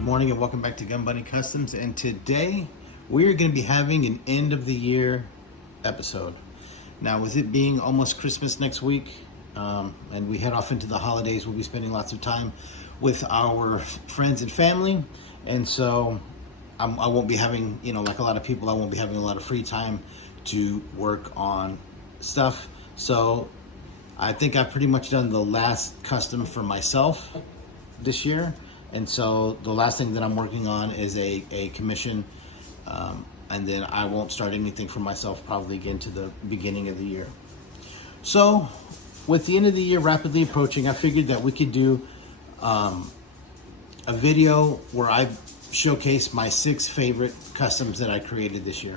Good morning and welcome back to Gun Bunny Customs, and today we're going to be having an end of the year episode. Now, with it being almost Christmas next week, and we head off into the holidays, we'll be spending lots of time with our friends and family, and so I won't be having, like a lot of people, I won't be having a lot of free time to work on stuff. So I think I've pretty much done the last custom for myself this year. And so the last thing that I'm working on is a commission, and then I won't start anything for myself probably again to the beginning of the year. So with the end of the year rapidly approaching, I figured that we could do a video where I showcase my 6 favorite customs that I created this year.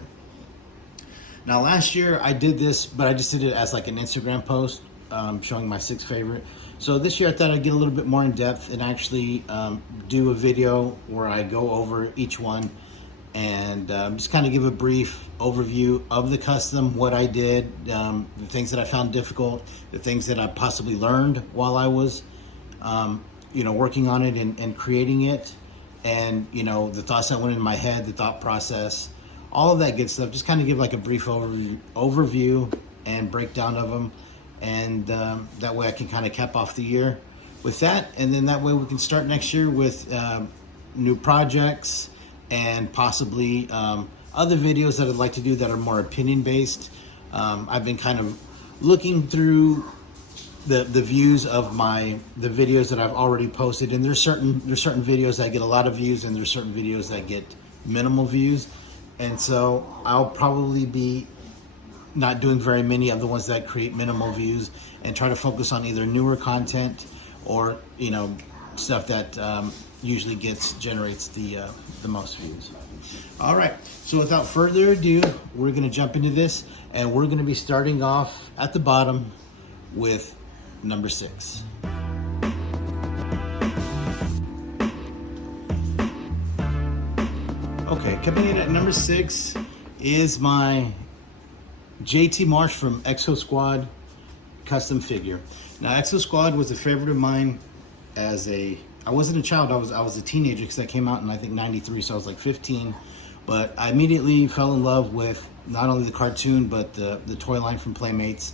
Now last year I did this, but I just did it as like an Instagram post showing my 6 favorite. So this year I thought I'd get a little bit more in depth and actually do a video where I go over each one and just kind of give a brief overview of the custom, what I did, the things that I found difficult, the things that I possibly learned while I was working on it and creating it, and the thoughts that went in my head, the thought process, all of that good stuff. Just kind of give like a brief overview and breakdown of them. And that way I can kind of cap off the year with that. And then that way we can start next year with new projects and possibly other videos that I'd like to do that are more opinion based. I've been kind of looking through the views of the videos that I've already posted, and there's certain videos that get a lot of views and there's certain videos that get minimal views. And so I'll probably be not doing very many of the ones that create minimal views and try to focus on either newer content or stuff that usually generates the most views. All right, so without further ado, we're going to jump into this, and we're going to be starting off at the bottom with number 6. Okay, coming in at number 6 is my JT Marsh from Exo Squad custom figure. Now, Exo Squad was a favorite of mine I wasn't a child, I was a teenager, because that came out in I think 93, so I was like 15. But I immediately fell in love with not only the cartoon but the toy line from Playmates,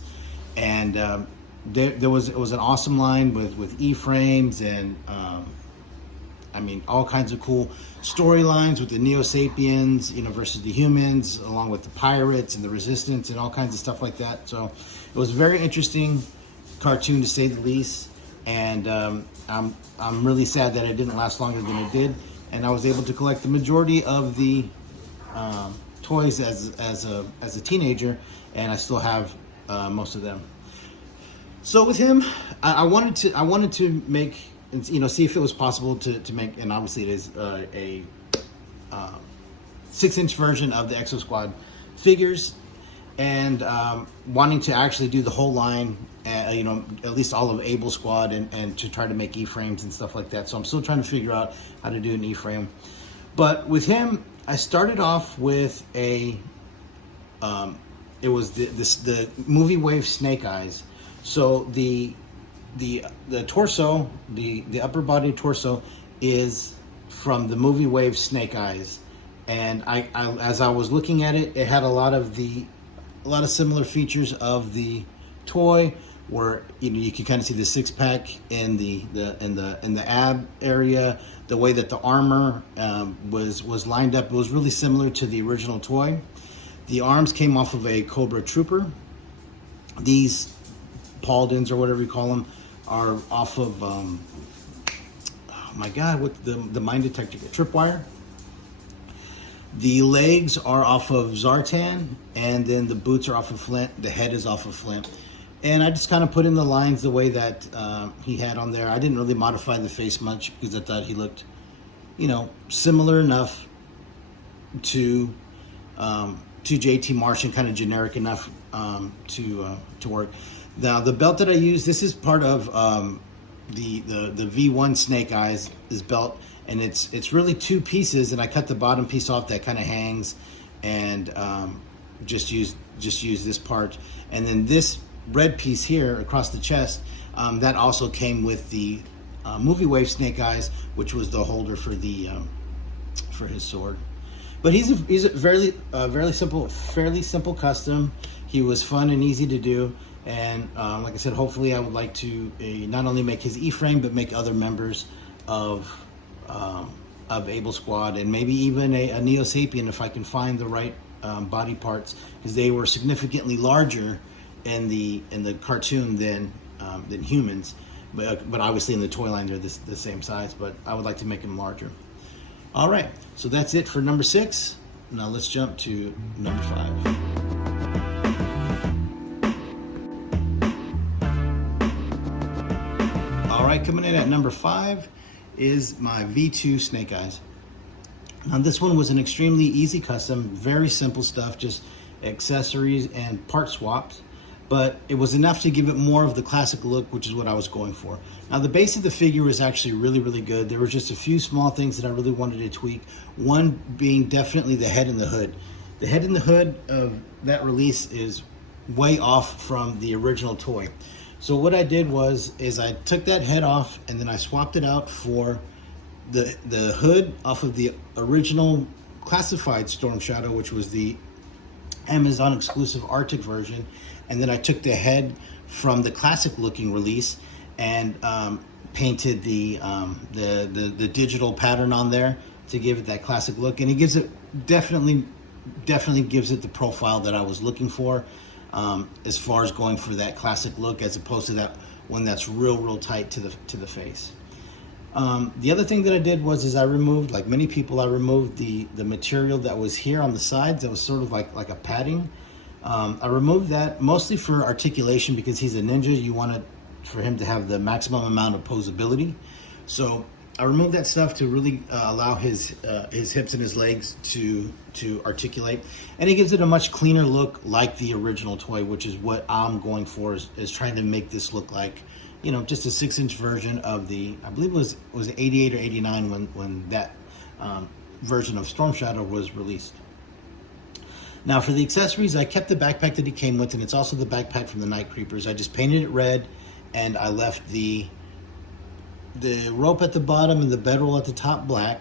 and it was an awesome line with E-frames and all kinds of cool storylines with the Neo Sapiens, versus the humans, along with the pirates and the resistance and all kinds of stuff like that. So it was a very interesting cartoon, to say the least. And I'm really sad that it didn't last longer than it did. And I was able to collect the majority of the toys as a teenager, and I still have most of them. So with him, I wanted to make, see if it was possible to make, and obviously it is a 6-inch version of the Exo Squad figures, and wanting to actually do the whole line, at least all of Able Squad, and to try to make E-frames and stuff like that. So I'm still trying to figure out how to do an E-frame. But with him, I started off with it was the movie Wave Snake Eyes. So the torso, the upper body torso is from the movie Wave Snake Eyes, and I as I was looking at it, it had a lot of similar features of the toy, where you can kind of see the 6-pack in the ab area, the way that the armor was lined up. It was really similar to the original toy. The arms came off of a Cobra Trooper. These Pauldins, or whatever you call them, are off of oh my god, what the mine detector, tripwire. The legs are off of Zartan, and then the boots are off of Flint. The head is off of Flint. And I just kind of put in the lines the way that he had on there. I didn't really modify the face much because I thought he looked, similar enough to JT Marsh, and kind of generic enough to work. Now the belt that I use, this is part of the V1 Snake Eyes is belt, and it's really 2 pieces, and I cut the bottom piece off that kind of hangs, and just use this part, and then this red piece here across the chest, that also came with the movie wave Snake Eyes, which was the holder for the for his sword. But he's a fairly simple custom. He was fun and easy to do, and like I said, hopefully I would like to not only make his E-frame but make other members of Able Squad, and maybe even a Neo Sapien if I can find the right body parts, because they were significantly larger in the cartoon than humans, but obviously in the toy line they're the same size. But I would like to make them larger. All right, so that's it for number 6. Now let's jump to number 5. All right, coming in at number 5 is my V2 Snake Eyes. Now this one was an extremely easy custom, very simple stuff, just accessories and part swaps, but it was enough to give it more of the classic look, which is what I was going for. Now the base of the figure was actually really good. There were just a few small things that I really wanted to tweak, one being definitely the head and the hood. The head and the hood of that release is way off from the original toy. So what I did is I took that head off and then I swapped it out for the hood off of the original classified Storm Shadow, which was the Amazon exclusive Arctic version, and then I took the head from the classic looking release and painted the digital pattern on there to give it that classic look, and it gives it definitely gives it the profile that I was looking for, as far as going for that classic look as opposed to that one that's real tight to the face. The other thing that I did is I removed, like many people, I removed the material that was here on the sides that was sort of like a padding. I removed that mostly for articulation, because he's a ninja. You want for him to have the maximum amount of posability. So I removed that stuff to really allow his hips and his legs to articulate, and it gives it a much cleaner look, like the original toy, which is what I'm going for, is trying to make this look like, you know, just a 6-inch version of the, I believe it was 88 or 89 when that version of Storm Shadow was released. Now for the accessories, I kept the backpack that he came with, and it's also the backpack from the Night Creepers. I just painted it red, and I left the rope at the bottom and the bedroll at the top black.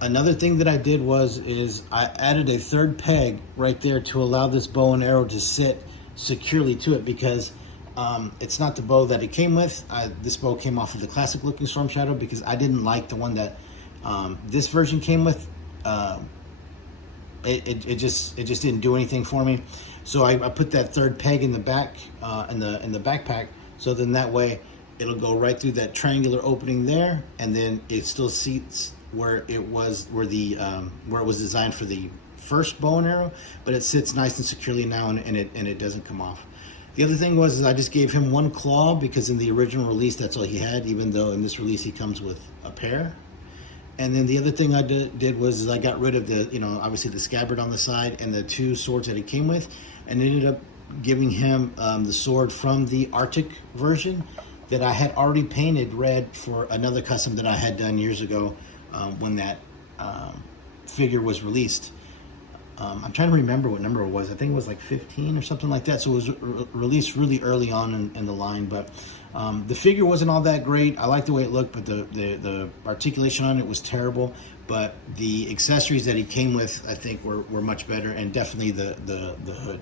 Another thing that I did is I added a third peg right there to allow this bow and arrow to sit securely to it, because it's not the bow that it came with. This bow came off of the classic looking Storm Shadow, because I didn't like the one that this version came with. It just didn't do anything for me. So I put that third peg in the back, in the backpack, so then that way it'll go right through that triangular opening there, and then it still seats where it was designed for the first bow and arrow, but it sits nice and securely now, and it doesn't come off. The other thing is I just gave him one claw, because in the original release that's all he had, even though in this release he comes with a pair. And then the other thing I did was I got rid of the, obviously the scabbard on the side and the 2 swords that he came with, and ended up giving him the sword from the Arctic version that I had already painted red for another custom that I had done years ago, when that figure was released. I'm trying to remember what number it was. I think it was like 15 or something like that. So it was released really early on in the line. But the figure wasn't all that great. I liked the way it looked, but the articulation on it was terrible. But the accessories that he came with, I think, were much better, and definitely the hood.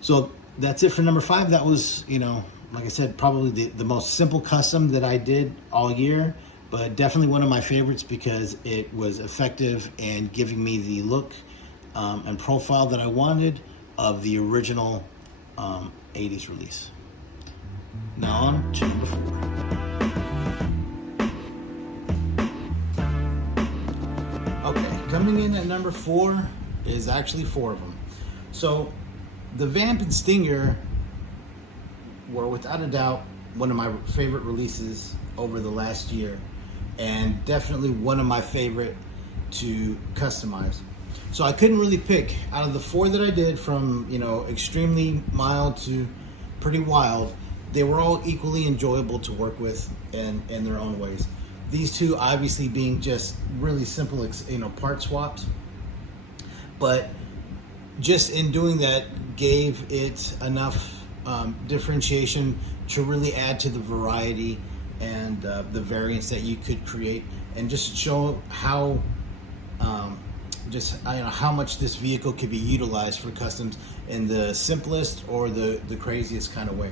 So that's it for number 5. That was, like I said, probably the most simple custom that I did all year, but definitely one of my favorites, because it was effective and giving me the look and profile that I wanted of the original 80s release. Now on to number 4. Okay, coming in at number 4 is actually 4 of them. So the Vamp and Stinger were without a doubt one of my favorite releases over the last year, and definitely one of my favorite to customize. So I couldn't really pick out of the 4 that I did, from extremely mild to pretty wild. They were all equally enjoyable to work with in their own ways. These 2 obviously being just really simple part swaps, but just in doing that gave it enough differentiation to really add to the variety and the variants that you could create, and just show how how much this vehicle could be utilized for customs in the simplest or the craziest kind of way.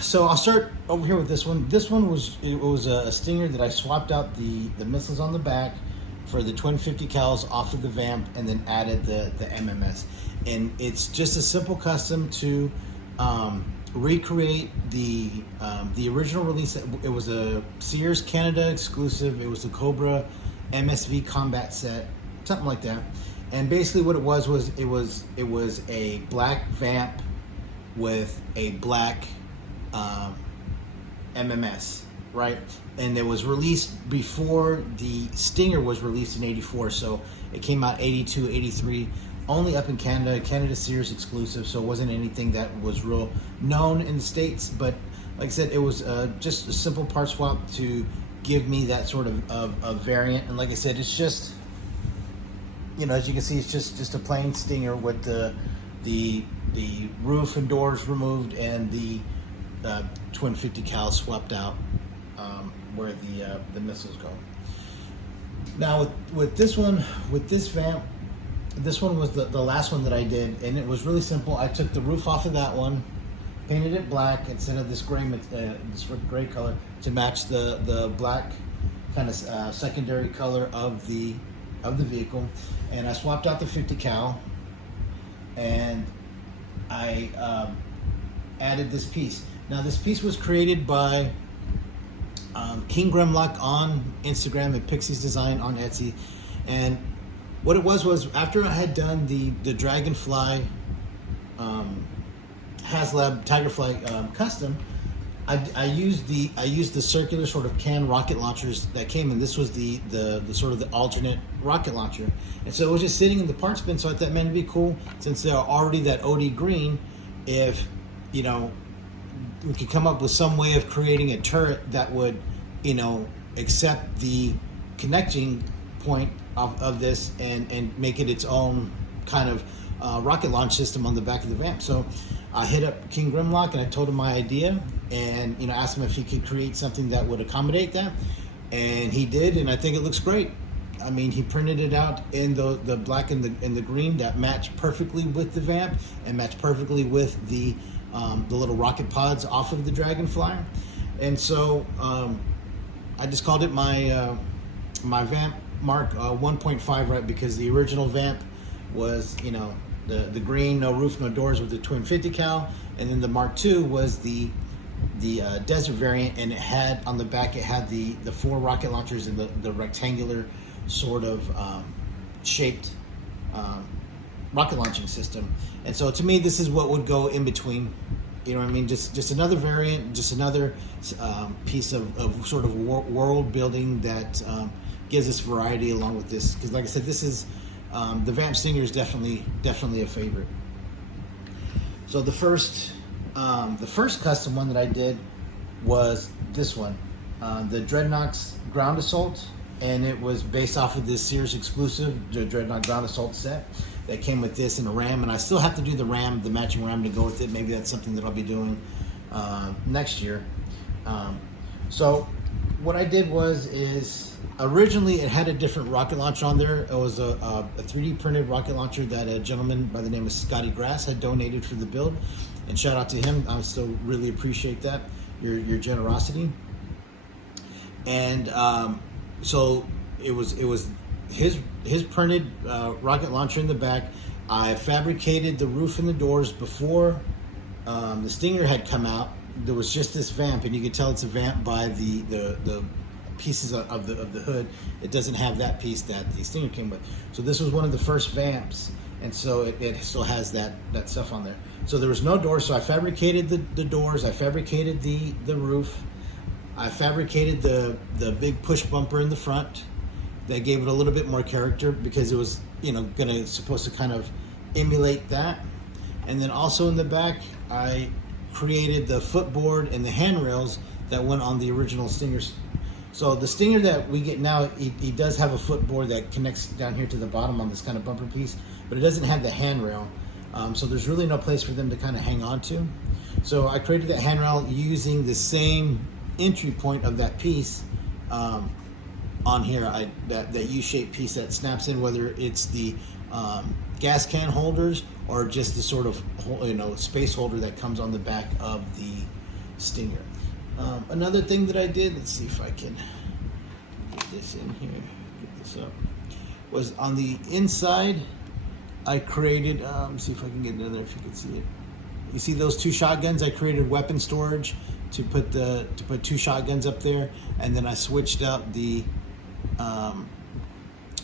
So I'll start over here with this one. This one was a Stinger that I swapped out the missiles on the back for the twin 50 cals off of the Vamp, and then added the MMS. And it's just a simple custom to recreate the original release. It was a Sears Canada exclusive. It was the Cobra MSV combat set, something like that. And basically what it was a black Vamp with a black MMS, right? And it was released before the Stinger was released in 84, so it came out 82, 83, only up in Canada Sears exclusive, so it wasn't anything that was real known in the States. But like I said, it was just a simple part swap to give me that sort of variant. And like I said, it's just, as you can see, it's just a plain Stinger with the roof and doors removed, and the twin 50 cal swapped out where the missiles go. Now with this one, with this Vamp, this one was the last one that I did, and it was really simple. I took the roof off of that one, painted it black instead of this gray color to match the black kind of secondary color of the vehicle, and I swapped out the 50 cal, and I added this piece. Now this piece was created by King Grimlock on Instagram and Pixie's Design on Etsy. And what it was after I had done the Dragonfly Haslab Tigerfly custom, I used the circular sort of can rocket launchers that came in. This was the sort of the alternate rocket launcher, and so it was just sitting in the parts bin. So I thought, man, it'd be cool, since they're already that OD green, if we could come up with some way of creating a turret that would accept the connecting point of this and make it its own kind of rocket launch system on the back of the Vamp. So I hit up King Grimlock and I told him my idea, and asked him if he could create something that would accommodate that, and he did, and I think it looks great. I mean, he printed it out in the black and the green that match perfectly with the Vamp and match perfectly with the little rocket pods off of the Dragonfly. And so I just called it my Vamp Mark 1.5, right? Because the original Vamp was, the green, no roof, no doors with the twin 50 cal, and then the Mark II was the desert variant, and it had on the back, it had the 4 rocket launchers in the rectangular sort of shaped rocket launching system. And so to me, this is what would go in between. You know what I mean? Just another variant, just another piece of sort of world building that gives us variety along with this. Because like I said, this is the Vamp Stinger is definitely a favorite. So the first custom one that I did was this one, the Dreadnought's Ground Assault, and it was based off of this Sears exclusive, the Dreadnought Ground Assault set that came with this and a ram. And I still have to do the matching ram to go with it. Maybe that's something that I'll be doing next year. So what I did is originally it had a different rocket launcher on there. It was a 3D printed rocket launcher that a gentleman by the name of Scotty Grass had donated for the build, and shout out to him. I still really appreciate that, your generosity. And so it was his printed rocket launcher in the back. I fabricated the roof and the doors before the Stinger had come out. There was just this Vamp, and you could tell it's a Vamp by the pieces of the hood. It doesn't have that piece that the Stinger came with. So this was one of the first Vamps, and so it still has that stuff on there. So there was no doors, so I fabricated the doors. I fabricated the roof. I fabricated the big push bumper in the front. That gave it a little bit more character because it was, supposed to kind of emulate that. And then also in the back, I created the footboard and the handrails that went on the original Stingers. So the Stinger that we get now, he does have a footboard that connects down here to the bottom on this kind of bumper piece, but it doesn't have the handrail. So there's really no place for them to kind of hang on to. So I created that handrail using the same entry point of that piece on here. That U-shaped piece that snaps in, whether it's the gas can holders or just the sort of space holder that comes on the back of the Stinger. Another thing that I did, let's see if I can get this in here, get this up, was on the inside I created, see if I can get it in there if you can see it. You see those two shotguns? I created weapon storage to put 2 shotguns up there, and then I switched out the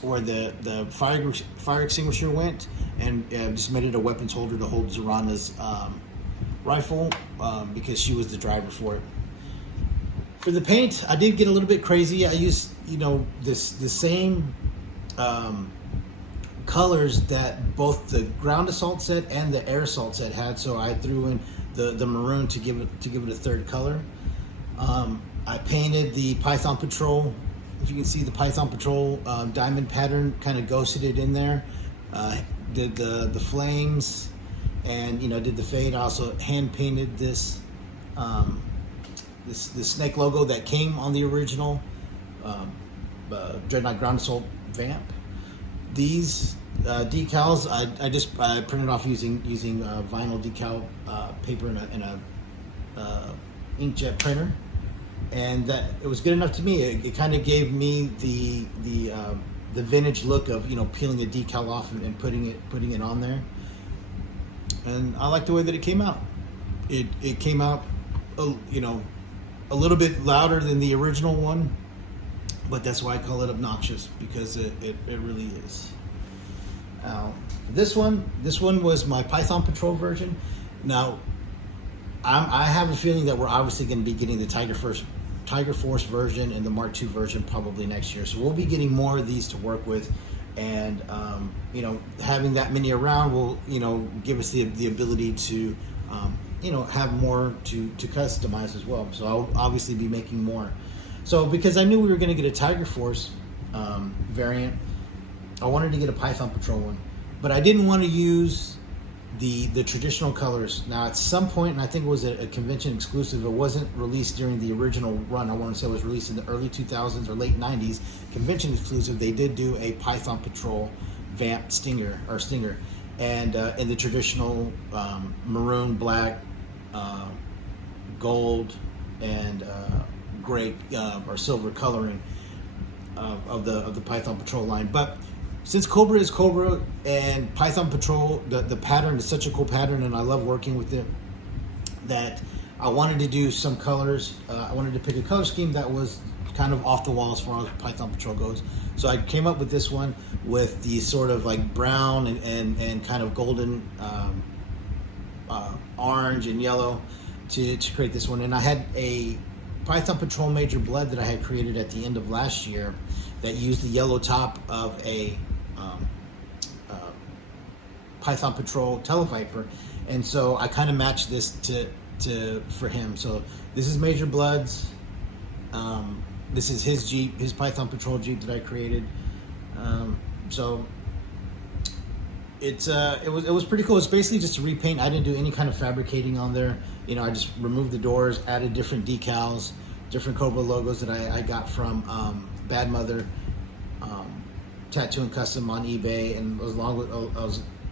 where the fire extinguisher went, and just made it a weapons holder to hold Zorana's rifle because she was the driver for it. For the paint, I did get a little bit crazy. I used the same colors that both the ground assault set and the air assault set had, so I threw in the maroon to give it a third color. I painted the Python Patrol. If you can see the Python Patrol diamond pattern, kind of ghosted it in there. Did the flames, and did the fade. I also hand painted this this snake logo that came on the original Dreadn Ground Assault Vamp. These decals I printed off using vinyl decal paper in a inkjet printer, and that it was good enough to me. It kind of gave me the vintage look of peeling a decal off and putting it on there, and I like the way that it came out. It came out a little bit louder than the original one, but that's why I call it obnoxious, because it really is. This one was my Python Patrol version. Now, I have a feeling that we're obviously going to be getting the Tiger Force version and the Mark II version probably next year. So we'll be getting more of these to work with, and having that many around will give us the ability to have more to customize as well. So I'll obviously be making more. So because I knew we were going to get a Tiger Force variant, I wanted to get a Python Patrol one, but I didn't want to use the traditional colors. Now at some point, and I think it was a convention exclusive, it wasn't released during the original run. I want to say it was released in the early 2000s or late 90s. Convention exclusive, they did do a Python Patrol Vamp Stinger, and in the traditional maroon, black, gold, and gray or silver coloring of the Python Patrol line. But since Cobra is Cobra and Python Patrol, the pattern is such a cool pattern, and I love working with it, that I wanted to do some colors. I wanted to pick a color scheme that was kind of off the wall as far as Python Patrol goes. So I came up with this one with the sort of like brown and kind of golden orange and yellow to create this one. And I had a Python Patrol Major Blood that I had created at the end of last year that used the yellow top of a Python Patrol Televiper, and so I kind of matched this for him. So this is Major Blood's. This is his Jeep, his Python Patrol Jeep that I created. So it was pretty cool. It's basically just a repaint. I didn't do any kind of fabricating on there. I just removed the doors, added different decals, different Cobra logos that I got from Bad Mother Tattoo and Custom on eBay, and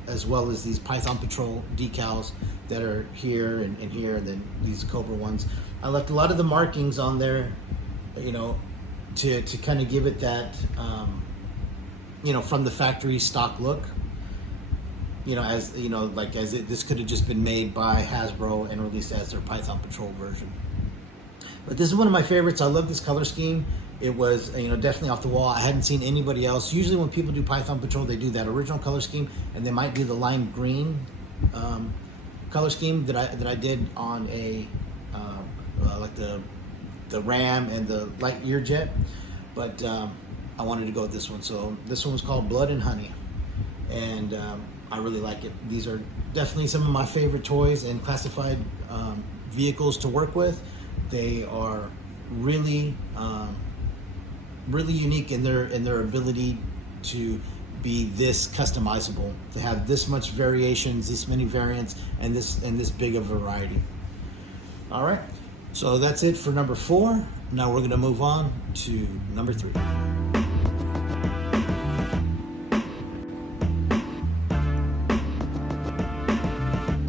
as well as these Python Patrol decals that are here and here, and then these Cobra ones. I left a lot of the markings on there, to kind of give it that, from the factory stock look. This could have just been made by Hasbro and released as their Python Patrol version. But this is one of my favorites. I love this color scheme. It was, definitely off the wall. I hadn't seen anybody else. Usually when people do Python Patrol, they do that original color scheme, and they might do the lime green color scheme that I did on a like the Ram and the Lightyear jet. But I wanted to go with this one. So this one was called Blood and Honey, and I really like it. These are definitely some of my favorite toys and classified vehicles to work with. They are really really unique in their ability to be this customizable, to have this much variations, this many variants, and this big of variety. All right, so that's it for number 4. Now we're gonna move on to number 3.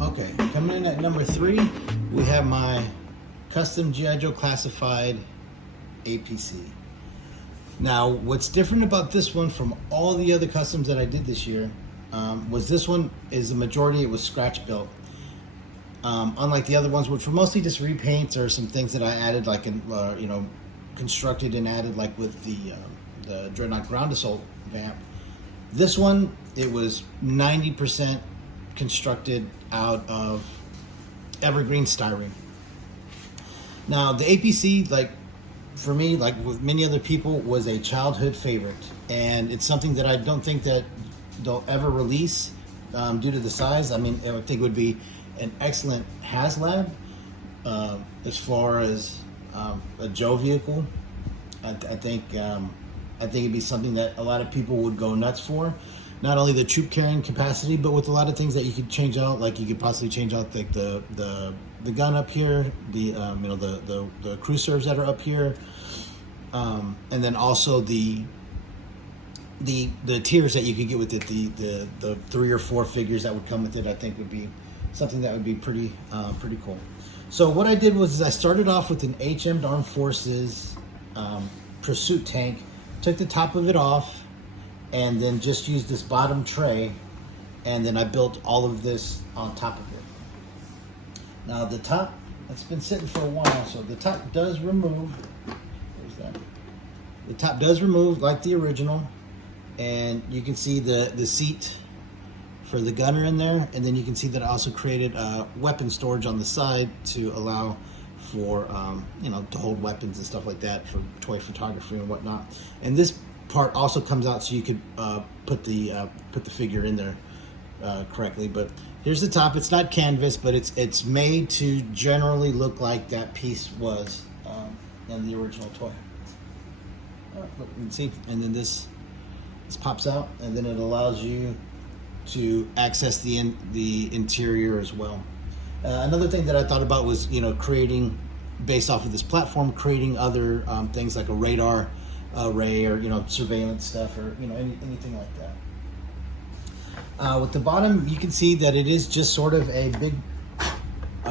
Okay, coming in at number 3, we have my custom G.I. Joe classified APC. Now, what's different about this one from all the other customs that I did this year was this one is the majority, it was scratch built. Unlike the other ones, which were mostly just repaints or some things that I added, like constructed and added, like with the Dreadn Ground Assault Vamp. This one, it was 90% constructed out of evergreen styrene. Now, the APC, like for me, like with many other people, was a childhood favorite, and it's something that I don't think that they'll ever release due to the size. I mean, I think it would be an excellent Haslab as far as a Joe vehicle. I think it'd be something that a lot of people would go nuts for. Not only the troop carrying capacity, but with a lot of things that you could change out, like you could possibly change out like the gun up here, the crew serves that are up here, and then also the tiers that you could get with it, the 3 or 4 figures that would come with it. I think would be something that would be pretty cool. So what I did was I started off with an HM Armed Forces pursuit tank, took the top of it off, and then just used this bottom tray, and then I built all of this on top of it. Now the top, it's been sitting for a while, so the top does remove. There's that. The top does remove like the original, and you can see the seat for the gunner in there, and then you can see that I also created weapon storage on the side to allow for to hold weapons and stuff like that for toy photography and whatnot. And this part also comes out so you could put the figure in there correctly. But here's the top. It's not canvas, but it's made to generally look like that piece was in the original toy. You can see, and then this pops out, and then it allows you to access the interior as well. Another thing that I thought about was creating, based off of this platform, creating other things like a radar array or surveillance stuff or anything like that. With the bottom, you can see that it is just sort of a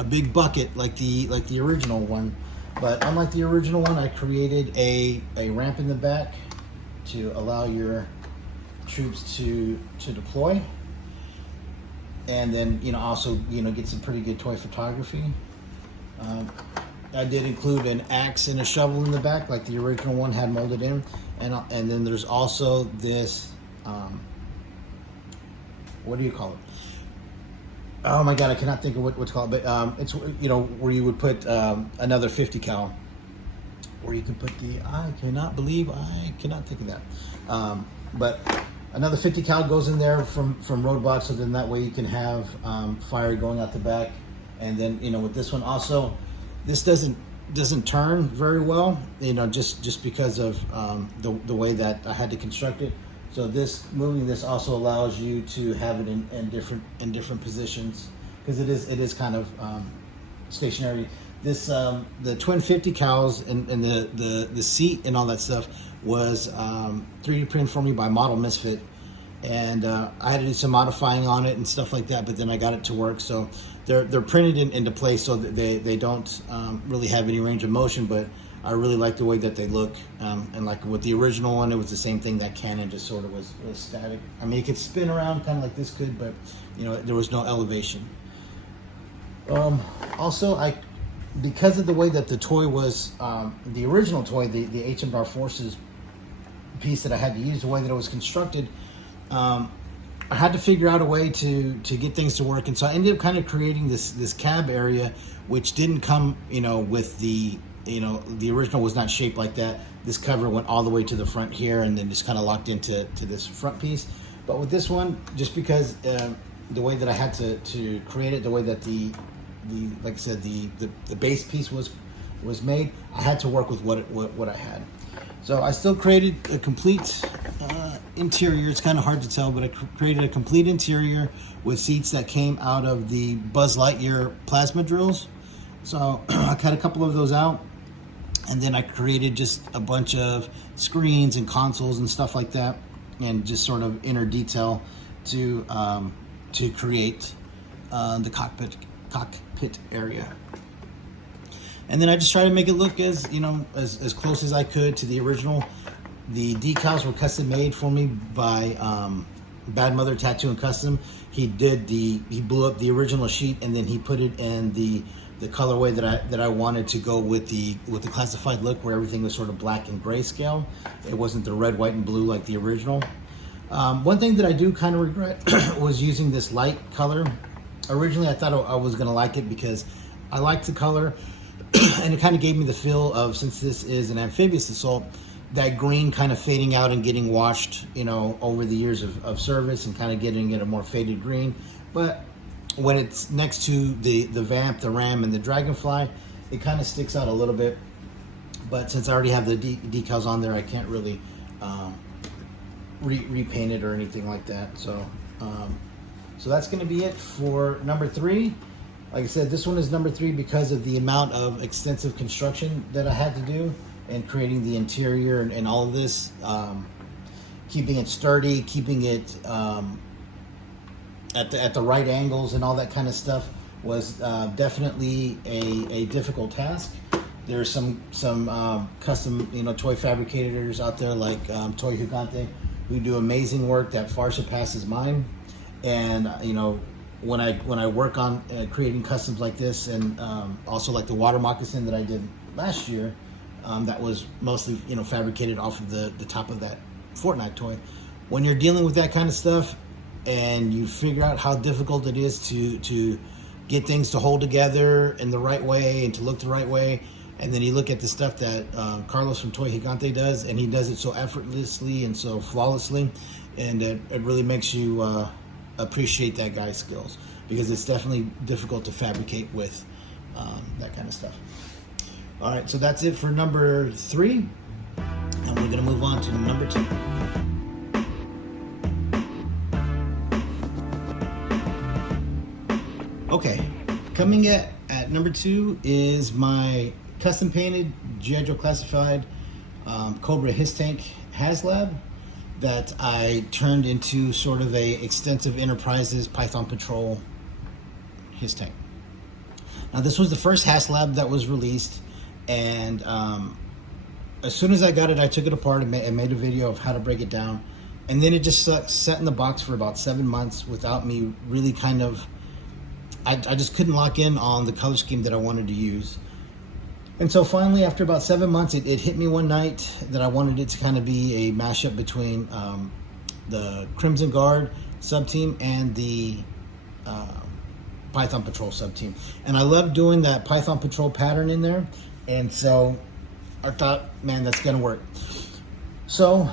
big bucket like the original one, but unlike the original one, I created a ramp in the back to allow your troops to deploy, and then also get some pretty good toy photography. I did include an axe and a shovel in the back, like the original one had molded in, and then there's also this what do you call it? Oh my god, I cannot think of what's called, but it's where you would put another 50 cal, where you can put I cannot think of that, but another 50 cal goes in there from roadblocks, so then that way you can have fire going out the back. And then with this one also, this doesn't turn very well, just because of the way that I had to construct it. So moving this also allows you to have it in different positions, because it is kind of stationary. This the twin 50 cals and the seat and all that stuff was 3D printed for me by Model Misfit, and I had to do some modifying on it and stuff like that, but then I got it to work. So they're printed into place, so that they don't really have any range of motion, but I really like the way that they look. And like with the original one, it was the same thing. That cannon just sort of was static. I mean, it could spin around kind of like this could, but there was no elevation. Also, because of the way that the toy was, the original toy, the HM Forces piece that I had to use, the way that it was constructed, I had to figure out a way to get things to work. And so I ended up kind of creating this cab area, which didn't come, with the original was not shaped like that. This cover went all the way to the front here, and then just kind of locked into this front piece. But with this one, just because the way that I had to create it, the way that the like I said, the base piece was made, I had to work with what I had. So I still created a complete interior. It's kind of hard to tell, but I created a complete interior with seats that came out of the Buzz Lightyear plasma drills. So I cut a couple of those out, and then I created just a bunch of screens and consoles and stuff like that, and just sort of inner detail to create the cockpit area. And then I just try to make it look as, you know, as close as I could to the original. The decals were custom made for me by Bad Mother Tattoo and Custom. He blew up the original sheet, and then he put it in the colorway that I wanted to go with the classified look, where everything was sort of black and grayscale. It wasn't the red, white, and blue like the original. One thing that I do kind of regret was using this light color. Originally, I thought I was gonna like it because I liked the color, and it kind of gave me the feel of, since this is an amphibious assault, that green kind of fading out and getting washed, you know, over the years of service, and kind of getting it a more faded green. But when it's next to the Vamp, the Ram, and the Dragonfly, it kind of sticks out a little bit. But since I already have the decals on there, I can't really repaint it or anything like that. So that's going to be it for number 3. Like I said, this one is number 3 because of the amount of extensive construction that I had to do, and creating the interior and all of this, keeping it sturdy, keeping it at the right angles and all that kind of stuff was definitely a difficult task. There's some custom, you know, toy fabricators out there like Toy Gigante, who do amazing work that far surpasses mine. And you know, when I work on creating customs like this, and also like the water moccasin that I did last year, that was mostly, you know, fabricated off of the top of that Fortnite toy. When you're dealing with that kind of stuff, and you figure out how difficult it is to get things to hold together in the right way and to look the right way, and then you look at the stuff that Carlos from Toy Gigante does, and he does it so effortlessly and so flawlessly, and it really makes you appreciate that guy's skills, because it's definitely difficult to fabricate with that kind of stuff. All right, so that's it for number 3, and we're gonna move on to number 2. Okay, coming at number 2 is my custom painted G.I. Joe classified Cobra Haslab that I turned into sort of a Extensive Enterprises Python Patrol his tank. Now, this was the first Haslab that was released, and as soon as I got it, I took it apart and made a video of how to break it down, and then it just sat in the box for about 7 months without me really kind of, I just couldn't lock in on the color scheme that I wanted to use. And so finally, after about 7 months, it hit me one night that I wanted it to kind of be a mashup between the Crimson Guard sub-team and the Python Patrol sub-team. And I love doing that Python Patrol pattern in there. And so I thought, man, that's gonna work. So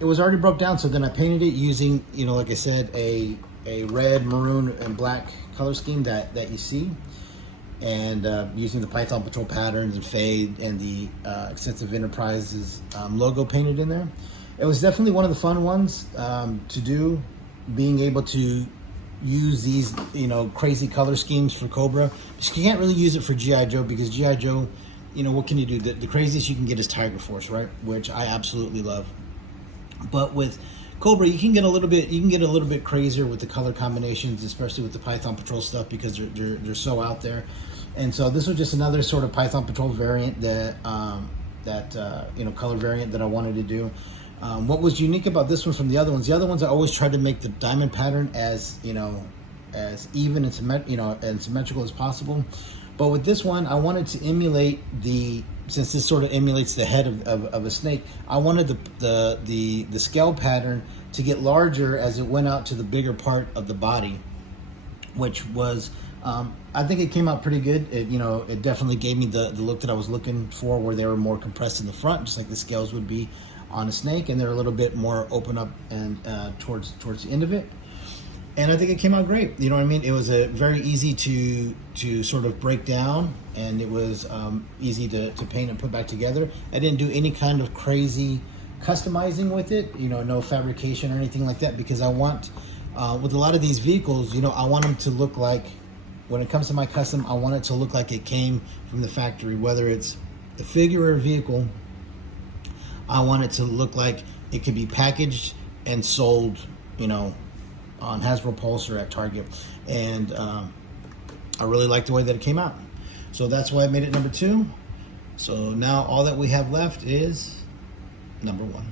it was already broke down, so then I painted it using, you know, like I said, a red, maroon, and black color scheme that you see, and using the Python Patrol patterns and fade and the Extensive Enterprises logo painted in there. It was definitely one of the fun ones to do, being able to use these, you know, crazy color schemes for Cobra. But you can't really use it for G.I. Joe, because G.I. Joe, you know, what can you do? The craziest you can get is Tiger Force, right? Which I absolutely love. But with Cobra, you can get a little bit crazier with the color combinations, especially with the Python Patrol stuff, because they're so out there. And so this was just another sort of Python Patrol variant that you know, color variant that I wanted to do. What was unique about this one from the other ones I always tried to make the diamond pattern as, you know, as even and symmetrical as possible. But with this one, I wanted to emulate since this sort of emulates the head of a snake, I wanted the scale pattern to get larger as it went out to the bigger part of the body, which was, I think it came out pretty good. It definitely gave me the look that I was looking for, where they were more compressed in the front, just like the scales would be on a snake, and they're a little bit more open up and towards the end of it. And I think it came out great. You know what I mean? It was very easy to sort of break down, and it was easy to paint and put back together. I didn't do any kind of crazy customizing with it, no fabrication or anything like that, because I want, with a lot of these vehicles, I want them to look like, when it comes to my custom, I want it to look like it came from the factory, whether it's the figure or vehicle. I want it to look like it could be packaged and sold, on Hasbro Pulse or at Target. And I really like the way that it came out. So that's why I made it number 2. So now all that we have left is number 1.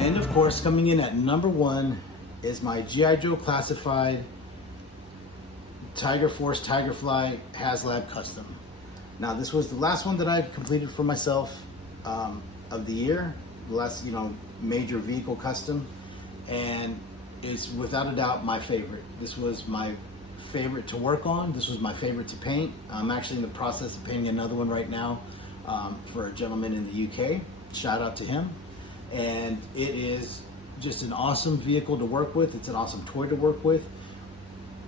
And of course, coming in at number 1 is my G.I. Joe Classified Tiger Force Tigerfly Haslab Custom. Now, this was the last one that I completed for myself of the year, the last major vehicle custom, and it's without a doubt my favorite. This was my favorite to work on. This was my favorite to paint. I'm actually in the process of painting another one right now for a gentleman in the UK. Shout out to him. And it is just an awesome vehicle to work with. It's an awesome toy to work with.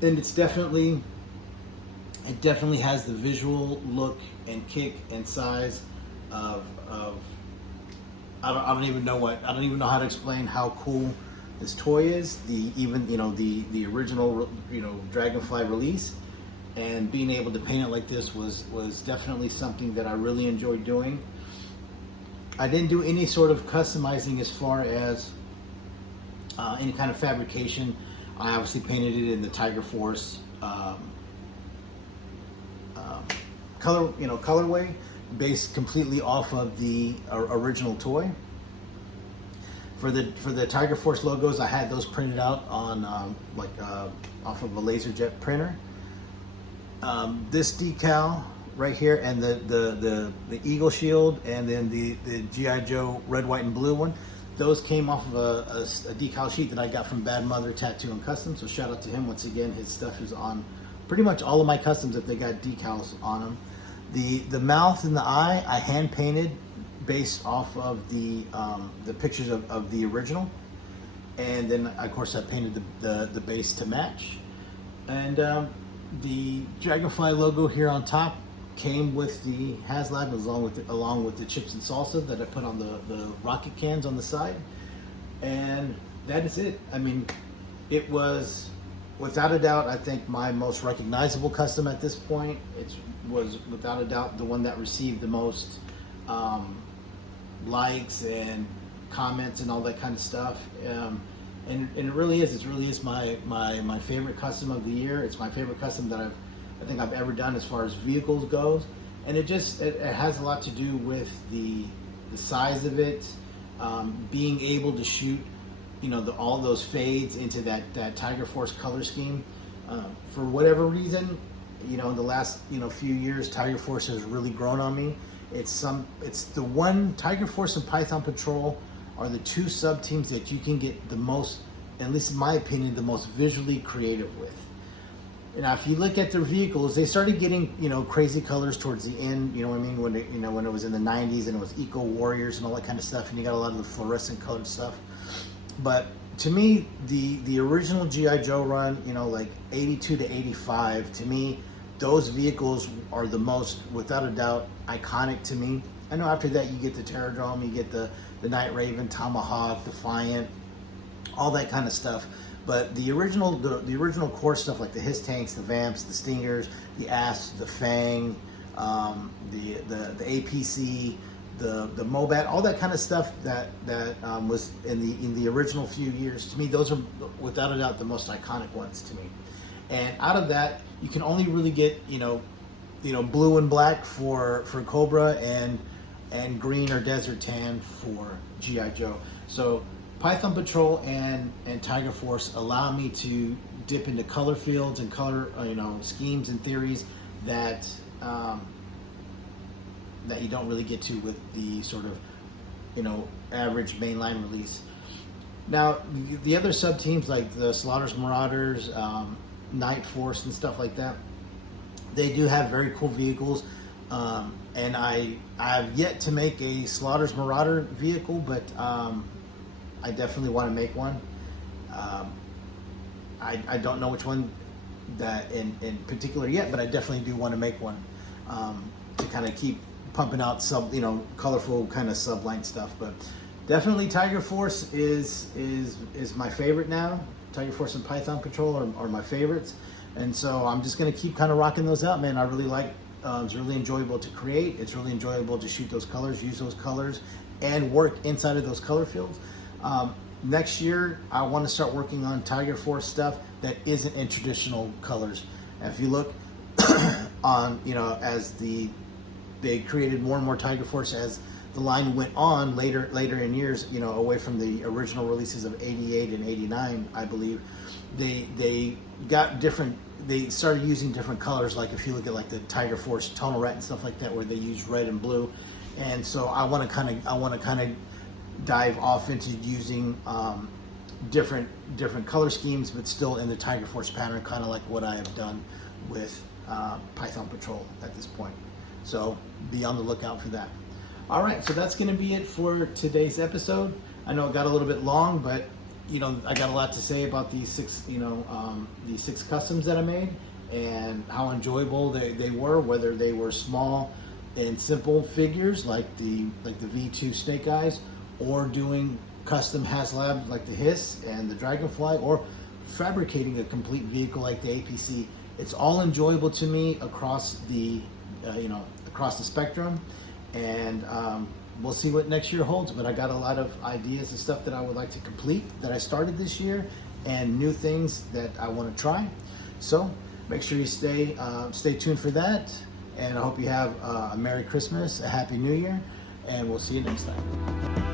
And it definitely has the visual look and kick and size of I don't even know how to explain how cool this toy is. The original Dragonfly release, and being able to paint it like this was definitely something that I really enjoyed doing. I didn't do any sort of customizing as far as any kind of fabrication. I obviously painted it in the Tiger Force colorway, based completely off of the original toy. For the Tiger Force logos, I had those printed out on off of a LaserJet printer. This decal right here, and the Eagle Shield, and then the G.I. Joe red, white, and blue one. Those came off of a decal sheet that I got from Bad Mother Tattoo and Custom. So shout out to him once again. His stuff is on pretty much all of my customs if they got decals on them. The mouth and the eye I hand painted based off of the pictures of the original, and then of course I painted the base to match. And the Dragonfly logo here on top came with the Haslab along with the chips and salsa that I put on the rocket cans on the side. And that is it. I mean, it was without a doubt, I think, my most recognizable custom at this point. It was without a doubt the one that received the most likes and comments and all that kind of stuff. And it really is. It really is my favorite custom of the year. It's my favorite custom that I think I've ever done as far as vehicles goes. And it has a lot to do with the size of it, being able to shoot, all those fades into that Tiger Force color scheme. For whatever reason, in the last few years, Tiger Force has really grown on me. It's the one. Tiger Force and Python Patrol are the two sub teams that you can get the most, at least in my opinion, the most visually creative with. Now, if you look at their vehicles, they started getting crazy colors towards the end. You know what I mean? When when it was in the '90s and it was Eco Warriors and all that kind of stuff, and you got a lot of the fluorescent colored stuff. But to me, the original G.I. Joe run, like 82 to 85, to me, those vehicles are the most, without a doubt, iconic to me. I know after that you get the Terradrome, you get the Night Raven, Tomahawk, Defiant, all that kind of stuff. But the original core stuff, like the Hiss Tanks, the Vamps, the Stingers, the Asps, the Fang, the APC, the Mobat, all that kind of stuff that was in the original few years. To me, those are without a doubt the most iconic ones to me. And out of that, you can only really get blue and black for Cobra, and green or desert tan for G.I. Joe. So Python Patrol and Tiger Force allow me to dip into color fields and color schemes and theories that you don't really get to with the sort of average mainline release. Now the other sub teams like the Slaughter's Marauders, Night Force and stuff like that, they do have very cool vehicles, and I have yet to make a Slaughter's Marauder vehicle, but I definitely want to make one. I don't know which one that in particular yet, but I definitely do want to make one to kind of keep pumping out colorful kind of subline stuff. But definitely Tiger Force is my favorite now. Tiger Force and Python Patrol are my favorites, and so I'm just gonna keep kind of rocking those out, man. I really like. It's really enjoyable to create. It's really enjoyable to shoot those colors, use those colors, and work inside of those color fields. Next year, I want to start working on Tiger Force stuff that isn't in traditional colors. And if you look on, as they created more and more Tiger Force as the line went on later in years, away from the original releases of '88 and '89, I believe, they got different. They started using different colors. Like if you look at like the Tiger Force tonal red and stuff like that, where they use red and blue. And so I want to kind of dive off into using different color schemes, but still in the Tiger Force pattern, kind of like what I have done with Python Patrol at this point. So be on the lookout for that. All right, so that's going to be it for today's episode. I know it got a little bit long, but I got a lot to say about these six customs that I made and how enjoyable they were, whether they were small and simple figures like the V2 Snake Eyes, or doing custom Haslab like the Hiss and the Dragonfly, or fabricating a complete vehicle like the APC. It's all enjoyable to me across the spectrum, and we'll see what next year holds. But I got a lot of ideas and stuff that I would like to complete that I started this year, and new things that I want to try. So make sure you stay tuned for that, and I hope you have a Merry Christmas, a Happy New Year, and we'll see you next time.